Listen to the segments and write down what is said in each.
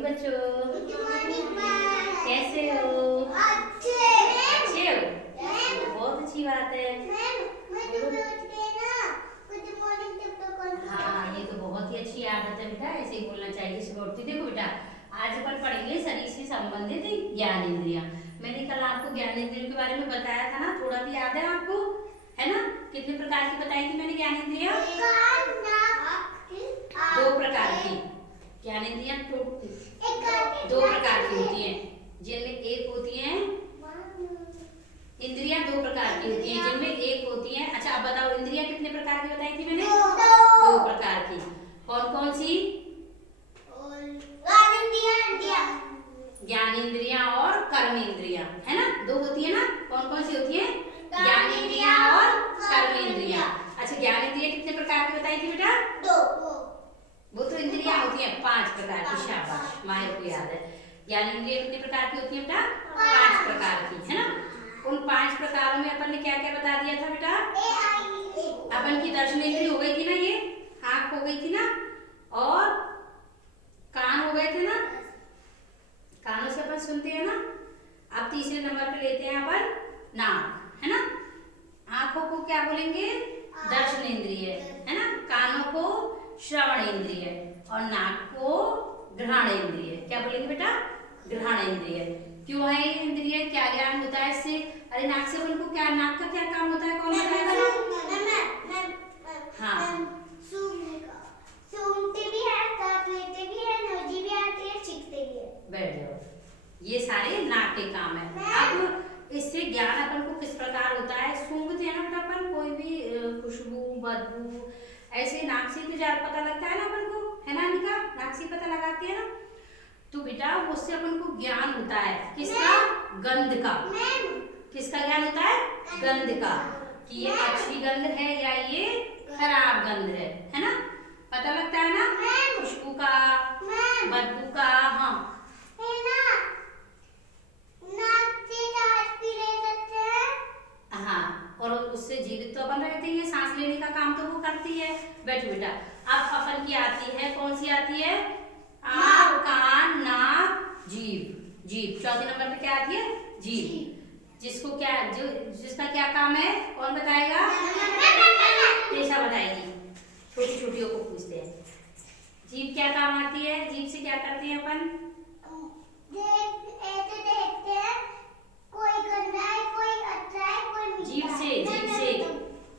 Morning बच्चों, कैसे हो? अच्छे हो? बहुत अच्छी बात है। हाँ, ये तो बहुत ही अच्छी आदत है बेटा, ऐसे ही बोलना चाहिए सुबह उठती। देखो बेटा, आज अपन पढ़ेंगे शरीर से संबंधित ज्ञान इंद्रियां। मैंने कल आपको ज्ञान इंद्रियों के बारे में बताया था ना, थोड़ा भी याद है आपको? है ना? कितने प्रकार की बताई थी मैंने ज्ञान इंद्रियां? 2 प्रकार की ज्ञान इंद्रियां दो प्रकार की होती हैं, जिनमें एक होती है इंद्रियां 2 प्रकार की होती हैं, जिनमें एक होती है। अच्छा, अब बताओ इंद्रियां कितने प्रकार की बताई थी मैंने? 2 प्रकार की। कौन कौन सी? ज्ञान इंद्रियां और कर्म इंद्रियां, है ना? 2 होती है ना? कौन कौन सी होती है? ज्ञान इंद्रियां और कर्म इंद्रियां। अच्छा, ज्ञान इंद्रियां कितने प्रकार की बताई थी बेटा? 2। वो तो इंद्रियां होती हैं 5 प्रकार की। शाबाश, माया को याद है। ज्ञान इंद्रियां कितने प्रकार की होती है बेटा? 5 प्रकार की, है ना? उन 5 प्रकारों में अपन ने क्या क्या बता दिया था बेटा? अपन की दर्शन इंद्रिय हो गई थी ना, ये आंख हो गई थी ना, और कान हो गए थे ना, कानों से अपन सुनते हैं ना। अब तीसरे नंबर पे लेते हैं अपन नाक, है ना? आंखों को क्या बोलेंगे? दर्शन इंद्रिय, है ना? कानों को श्रवण इंद्रिय और नाक को घ्राण इंद्रिय। क्या बोलेंगे बेटा? घ्राण इंद्रिय। क्यों है ये इंद्रिय? क्या ज्ञान होता है इससे? अरे नाक से अपन को क्या, नाक का क्या काम होता है? कौन बताएगा? हाँ, बैठ जाओ। ये सारे नाक के काम है। अब इससे ज्ञान अपन को किस प्रकार होता है? सूंघते हैं ना बेटा अपन, कोई भी खुशबू, बदबू, ऐसे नाक से तो ज्यादा पता लगता है ना अपन को, है ना अनिका? नाक से पता लगाती है ना। तो बेटा उससे अपन को ज्ञान होता है किसका? गंध का। किसका ज्ञान होता है? गंध का, कि ये अच्छी गंध है या ये खराब गंध है ना? पता लगता है ना? खुशबू का, बदबू का। हाँ, हाँ, और उससे जीवित तो अपन रहते हैं, सांस लेने का काम तो वो करती है। बैठो बेटा, अब अपन की आती है, कौन सी आती है? आँख, कान, नाक, जीभ। जीभ चौथे नंबर पे क्या आती है? जीभ। जिसको क्या, जो जिसका क्या काम है, कौन बताएगा? पेशा बताएगी। छोटी छोटियों को पूछते हैं जीभ क्या काम आती है? जीभ से क्या करते हैं अपन? जीभ से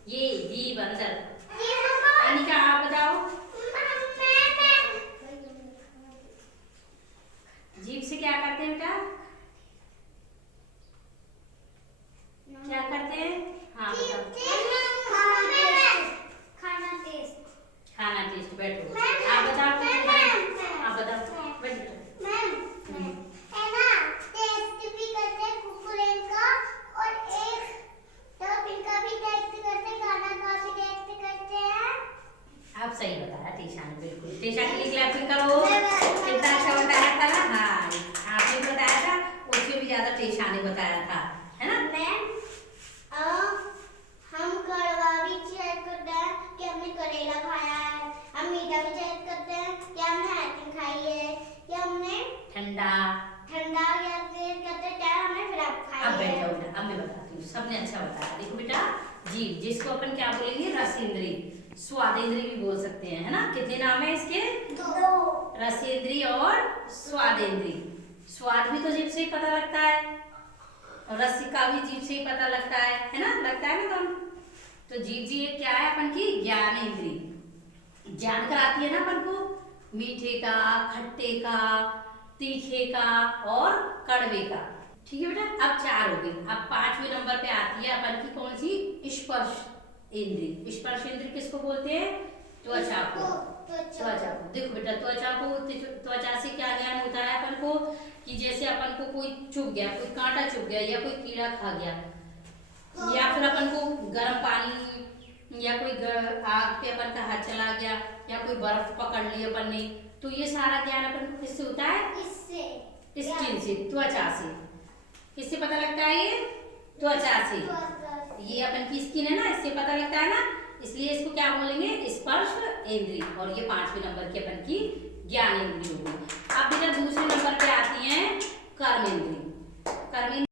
ये जीभ अंदर। अनिका आप बताओ, जीभ से क्या करते हैं बेटा? क्या करते हैं? हाँ बताओ। खाना टेस्ट। बैठो, आप बताओ। आप बताओ, बैठो। आप सही बताया टीशा ने, बिल्कुल। टीशा के लिए क्लैपिंग करो। कितना अच्छा बताया था ना। हाँ, आपने बताया था, उससे भी ज्यादा टीशा ने बताया था, है ना? हम कड़वा भी चेक करते हैं कि हमने करेला खाया है, हम मीठा भी चेक करते हैं कि हमने आइसक्रीम खाई है, कि हमने ठंडा क्या चेक करते हैं क्या हमने फिर आप खाई है। अब बैठ जाओ बेटा, अब मैं बताती हूँ। सबने अच्छा बताया। देखो बेटा, जीभ, जिसको अपन क्या बोलेंगे? रस इंद्रिय, स्वाद इंद्रिय भी बोल सकते हैं, है ना? कितने नाम है इसके? 2। रस इंद्रिय और स्वाद इंद्रिय। स्वाद भी तो जीभ से ही पता लगता है, और रस का भी जीभ से ही पता लगता है ना? लगता है ना दोनों। तो जीभ जी क्या है अपन की? ज्ञान इंद्रिय। ज्ञान कराती है ना अपन को, मीठे का, खट्टे का, तीखे का और कड़वे का। ठीक है बेटा, अब 4 हो गई। अब 5वें नंबर पे आती है अपन की कौन सी? स्पर्श इंद्रिय। स्पर्श इंद्रिय किसको बोलते हैं? त्वचा को। त्वचा को। देखो बेटा, त्वचा को, त्वचा से क्या ज्ञान होता है अपन को? कि जैसे अपन को कोई चुभ गया, कोई कांटा चुभ गया या कोई कीड़ा खा गया, या फिर अपन को गर्म पानी या कोई आग पे अपन का हाथ चला गया, या कोई बर्फ पकड़ ली अपन ने, तो ये सारा ज्ञान अपन को किससे होता है? स्किन से, त्वचा से। किससे पता लगता है? ये त्वचा से। ये अपन की स्किन है ना, इससे पता लगता है ना, इसलिए इसको क्या बोलेंगे? स्पर्श इंद्रिय। और ये 5वें नंबर की अपन की ज्ञान इंद्रिय होगी। अब बेटा